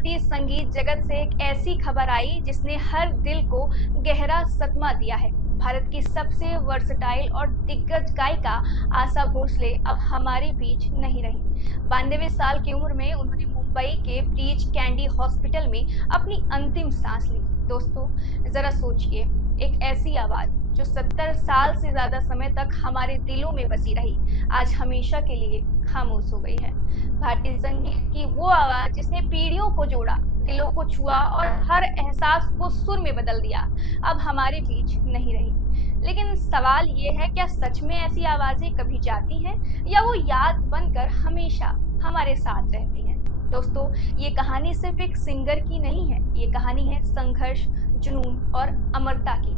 भारतीय संगीत जगत से एक ऐसी खबर आई जिसने हर दिल को गहरा सदमा दिया है। भारत की सबसे वर्सटाइल और दिग्गज गायिका आशा भोसले अब हमारे बीच नहीं रही। 92 साल की उम्र में उन्होंने मुंबई के ब्रीच कैंडी हॉस्पिटल में अपनी अंतिम सांस ली। दोस्तों, जरा सोचिए, एक ऐसी आवाज जो 70 साल से ज्यादा समय तक हमारे दिलों में बसी रही, आज हमेशा के लिए खामोश हो गई है। भारतीय संगीत की वो आवाज जिसने पीढ़ियों को जोड़ा, दिलों को छुआ और हर एहसास को सुर में बदल दिया, अब हमारे बीच नहीं रही। लेकिन सवाल ये है, क्या सच में ऐसी आवाजें कभी जाती हैं या वो याद बनकर हमेशा हमारे साथ रहती हैं? दोस्तों, ये कहानी सिर्फ एक सिंगर की नहीं है, ये कहानी है संघर्ष, जुनून और अमरता की।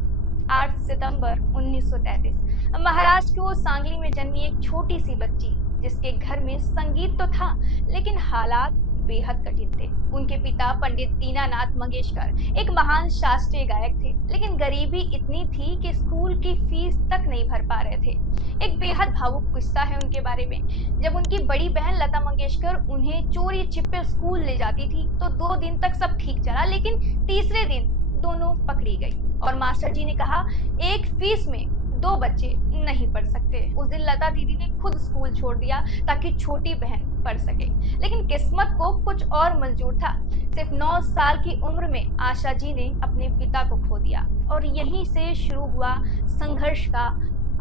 8 सितंबर 1933 महाराष्ट्र के सांगली में जन्मी एक छोटी सी बच्ची, जिसके घर में संगीत तो था लेकिन हालात बेहद कठिन थे। उनके पिता पंडित दीनानाथ मंगेशकर एक महान शास्त्रीय गायक थे, लेकिन गरीबी इतनी थी कि स्कूल की फीस तक नहीं भर पा रहे थे। एक बेहद भावुक किस्सा है उनके बारे में। जब उनकी बड़ी बहन लता मंगेशकर उन्हें चोरी छिपे स्कूल ले जाती थी तो 2 दिन तक सब ठीक चला, लेकिन तीसरे दिन दोनों पकड़ी गई और मास्टर जी ने कहा, एक फीस में 2 बच्चे नहीं पढ़ सकते। उस दिन लता दीदी ने खुद स्कूल छोड़ दिया ताकि छोटी बहन पढ़ सके, लेकिन किस्मत को कुछ और मंजूर था। सिर्फ 9 साल की उम्र में आशा जी ने अपने पिता को खो दिया और यहीं से शुरू हुआ संघर्ष का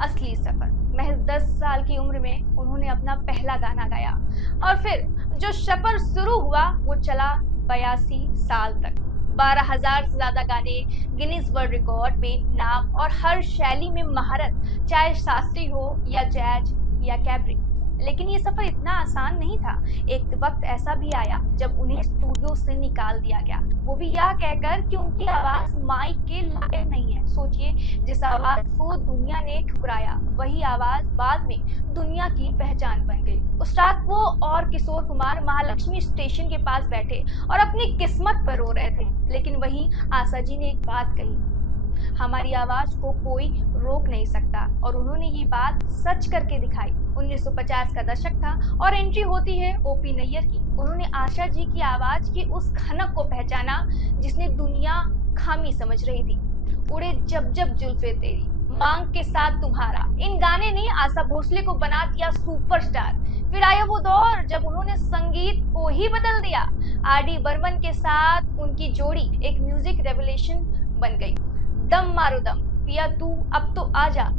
असली सफर। महज 10 साल की उम्र में उन्होंने अपना पहला गाना गाया और फिर जो सफर शुरू हुआ वो चला 82 साल तक। 12,000 से ज्यादा गाने, गिनीज वर्ल्ड रिकॉर्ड में नाम और हर शैली में महारत, चाहे शास्त्रीय हो या जैज या कैबरे। लेकिन ये सफर इतना आसान नहीं था। एक वक्त ऐसा भी आया जब उन्हें स्टूडियो से निकाल दिया गया, वो भी यह कहकर कि उनकी आवाज माइक के लायक नहीं है। सोचिए, जिस आवाज को दुनिया ने ठुकराया, वही आवाज बाद में दुनिया की पहचान बन गई। उस रात वो और किशोर कुमार महालक्ष्मी स्टेशन के पास बैठे और अपनी किस्मत पर रो रहे थे, लेकिन वहीं आशा जी ने एक बात कही, हमारी आवाज को कोई रोक नहीं सकता। और उन्होंने ये बात सच करके दिखाई। 1950 का दशक था और एंट्री होती है ओपी नैयर की। उन्होंने आशा जी की आवाज की उस खनक को पहचाना जिसने दुनिया खामी समझ रही थी। उड़े जब जब जुल्फे तेरी, मांग के साथ तुम्हारा, इन गाने ने आशा भोसले को बना दिया सुपरस्टार। फिर आया वो दौर जब उन्होंने संगीत को ही बदल दिया। आर.डी. बर्मन के साथ उनकी जोड़ी एक म्यूजिक रेवोल्यूशन बन गई। दम मारो दम, पिया तू अब तो आजा।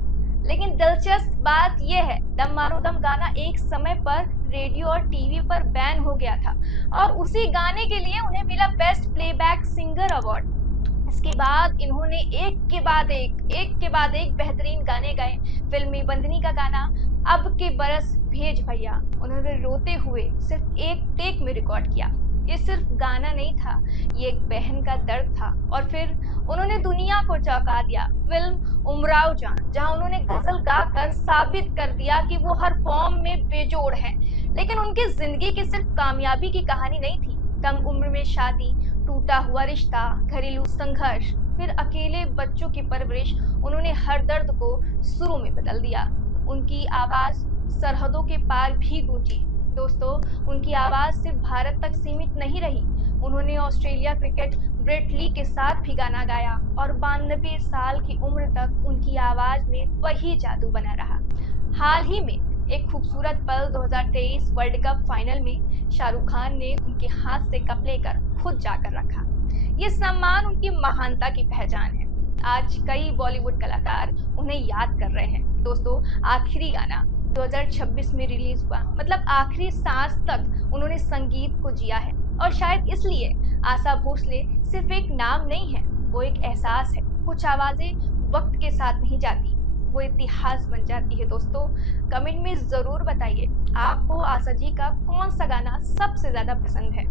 लेकिन दिलचस्प बात यह है, दम मारो दम गाना एक समय पर रेडियो और टीवी पर बैन हो गया था और उसी गाने के लिए उन्हें मिला बेस्ट प्लेबैक सिंगर अवार्ड। इसके बाद इन्होंने एक के बाद एक बेहतरीन गाने गाए। फिल्मी बंदनी का गाना अब के बरस भेज भैया उन्होंने रोते हुए सिर्फ एक टेक में रिकॉर्ड किया। ये सिर्फ गाना नहीं था, ये एक बहन का दर्द था। और फिर उन्होंने दुनिया को चौंका दिया। फिल्म उमराव जान, जहां उन्होंने गजल गाकर साबित कर दिया कि वो हर फॉर्म में बेजोड़ हैं। लेकिन उनकी जिंदगी की सिर्फ कामयाबी की कहानी नहीं थी। कम उम्र में शादी, टूटा हुआ रिश्ता, घरेलू संघर्ष, फिर अकेले बच्चों की परवरिश, उन्होंने हर दर्द को सुरों में बदल दिया। उनकी आवाज सरहदों के पार भी गूंजी। दोस्तों, उनकी आवाज सिर्फ भारत तक सीमित नहीं रही। उन्होंने ऑस्ट्रेलिया क्रिकेट ब्रेट ली के साथ भी गाना गाया और 92 साल की उम्र तक उनकी आवाज में वही जादू बना रहा। हाल ही में एक खूबसूरत पल 2023 वर्ल्ड कप फाइनल में शाहरुख खान ने उनके हाथ से कप लेकर खुद जाकर रखा। ये सम्मान उनकी महानता की पहचान है। आज कई बॉलीवुड कलाकार उन्हें याद कर रहे हैं। दोस्तों, आखिरी गाना 2026 में रिलीज हुआ, मतलब आखिरी सांस तक उन्होंने संगीत को जिया है। और शायद इसलिए आशा भोसले सिर्फ एक नाम नहीं है, वो एक एहसास है। कुछ आवाजें वक्त के साथ नहीं जाती, वो इतिहास बन जाती है। दोस्तों, कमेंट में जरूर बताइए आपको आशा जी का कौन सा गाना सबसे ज्यादा पसंद है।